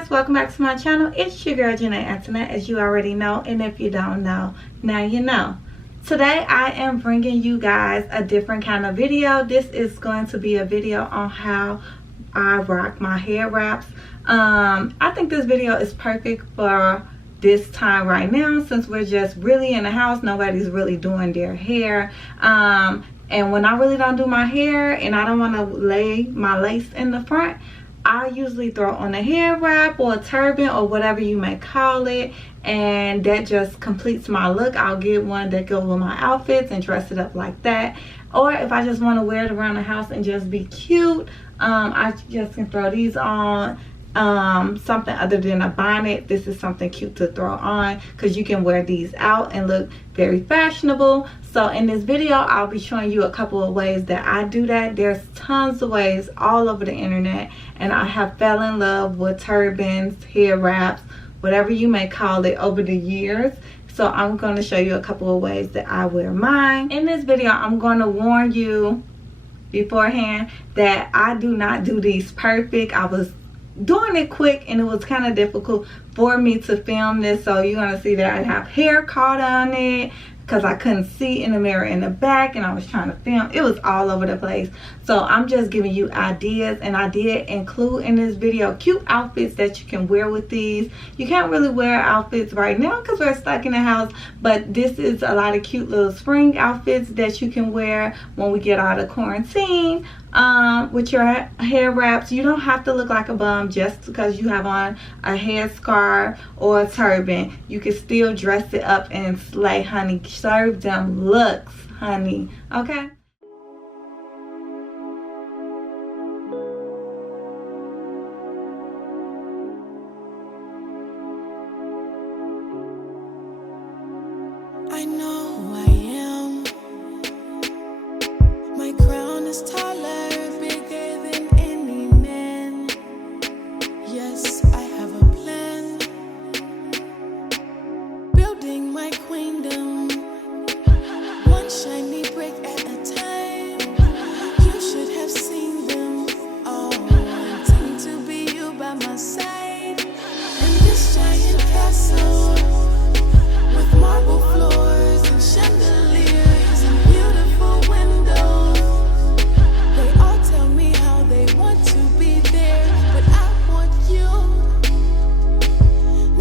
guys, welcome back to my channel. It's your girl Janae, as you already know, and if you don't know, now you know. Today I am bringing you guys a different kind of video. This is going to be a video on how I rock my hair wraps. I think this video is perfect for this time right now, since we're just really in the house. Nobody's really doing their hair. And when I really don't do my hair and I don't want to lay my lace in the front, I usually throw on a hair wrap or a turban or whatever you may call it, and that just completes my look. I'll get one that goes with my outfits and dress it up like that. Or if I just want to wear it around the house and just be cute, I just can throw these on. Something other than a bonnet. This is something cute to throw on because you can wear these out and look very fashionable. So in this video I'll be showing you a couple of ways that I do that. There's tons of ways all over the internet, and I have fell in love with turbans, hair wraps, whatever you may call it, over the years. So I'm going to show you a couple of ways that I wear mine. In this video I'm going to warn you beforehand that I do not do these perfect. I was doing it quick and it was kind of difficult for me to film this, so you're gonna see that I have hair caught on it because I couldn't see in the mirror in the back and I was trying to film. It was all over the place. So I'm just giving you ideas, and I did include in this video cute outfits that you can wear with these. You can't really wear outfits right now because we're stuck in the house, but this is a lot of cute little spring outfits that you can wear when we get out of quarantine. With your hair wraps, you don't have to look like a bum just because you have on a headscarf or a turban. You can still dress it up and slay, honey. Serve them looks, honey. Okay. I know who I am. My crown is taller, bigger than any man. Yes, I have a plan. Building my queendom, one shiny brick at a time. You should have seen them all, wanting to be you by my side. In this giant castle with marble floors and chandeliers and beautiful windows. They all tell me how they want to be there, but I want you.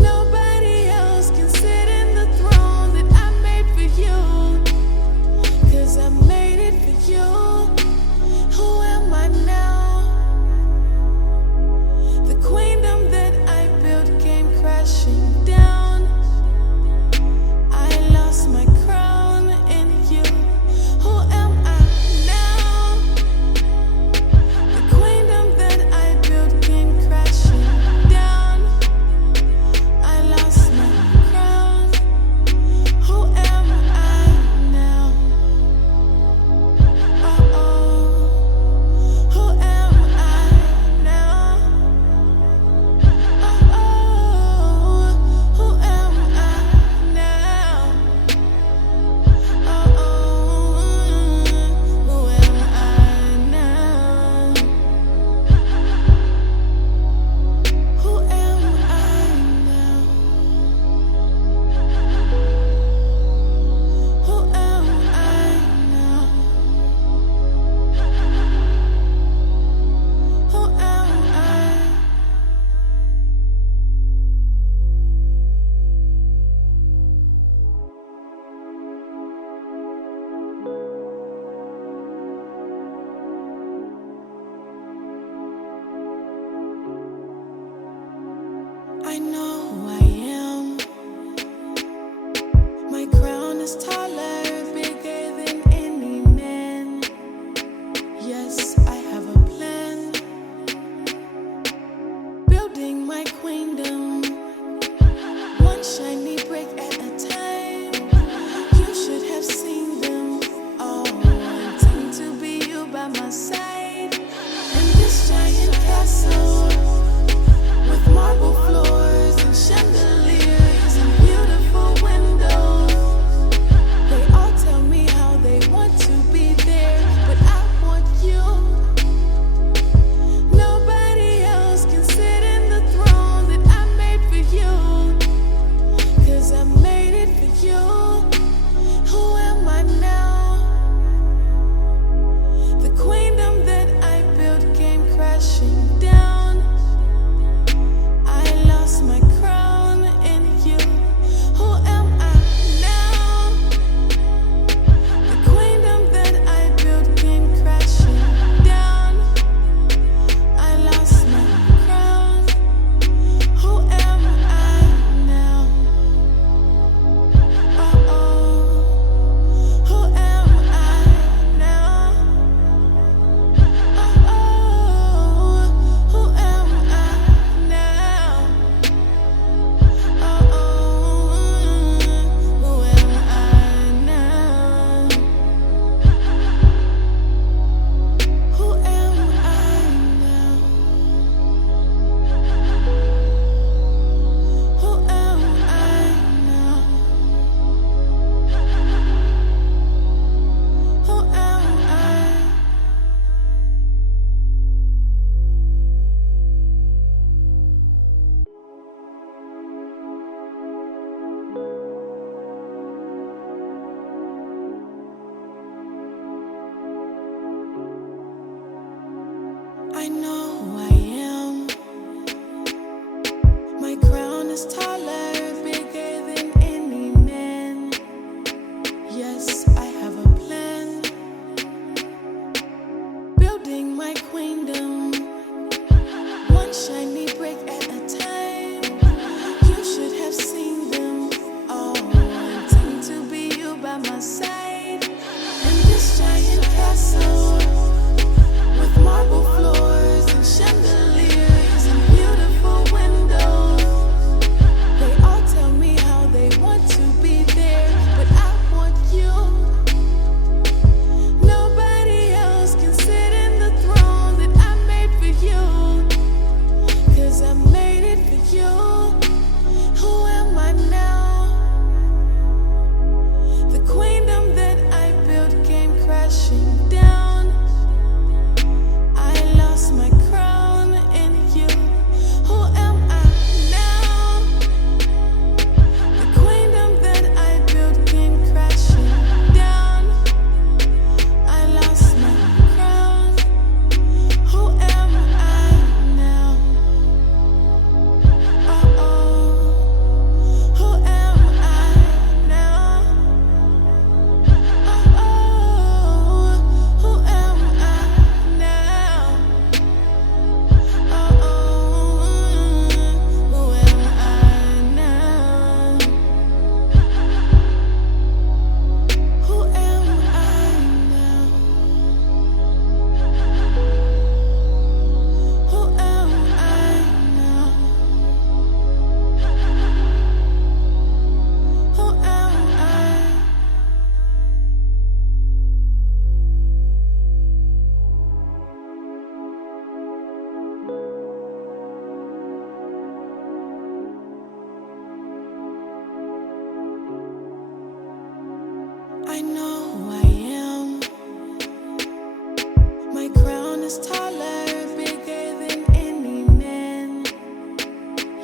Nobody else can sit in the throne that I made for you, 'cause I made it for you. Who am I now? The queendom that I built came crashing down. I lost my crown in you. Who am I now? The queendom that I built came crashing down. I lost my crown. Who am I now? Oh, who am I now? Oh, who am I now? Who am I now? Who am I now? Who am I now? Who am I? I know who I am. My crown is taller, bigger than any man. Yes, I have a plan. Building my queendom, one shiny brick at a time. You should have seen them all, wanting to be you by my side. In this giant castle with marble floors and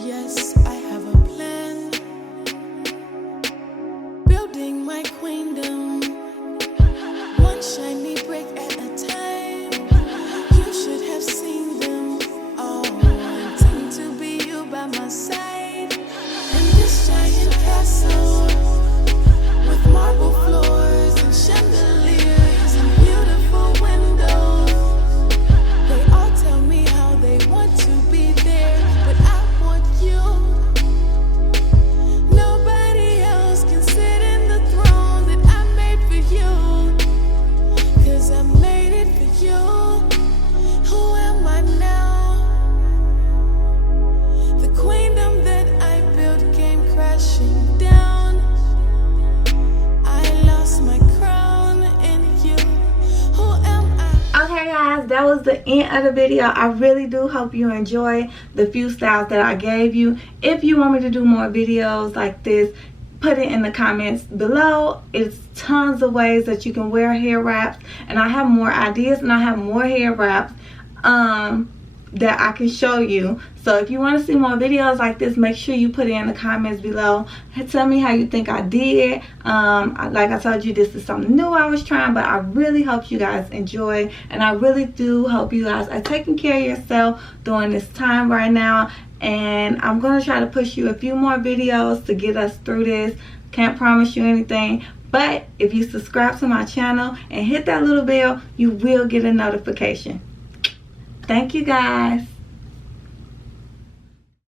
Yes, I have a plan. Building my queendom, one shiny brick at a time. You should have seen them all, wanting to be you by my side. In this giant castle with marble floors and chandeliers and beautiful windows. They all tell me how they want to be there, but I want you. Nobody else can sit in the throne that I made for you, 'cause I made it for you. Who am I now? The queendom that I built came crashing down. I lost my crown in you. Who am I? Okay guys, that was the end of the video. I really do hope you enjoy the few styles that I gave you. If you want me to do more videos like this, put it in the comments below. It's tons of ways that you can wear hair wraps, and I have more ideas and I have more hair wraps that I can show you. So if you want to see more videos like this, make sure you put it in the comments below. Tell me how you think I did. Like I told you, this is something new I was trying, but I really hope you guys enjoy, and I really do hope you guys are taking care of yourself during this time right now. And I'm going to try to push you a few more videos to get us through this. Can't promise you anything, but if you subscribe to my channel and hit that little bell, you will get a notification. Thank you guys.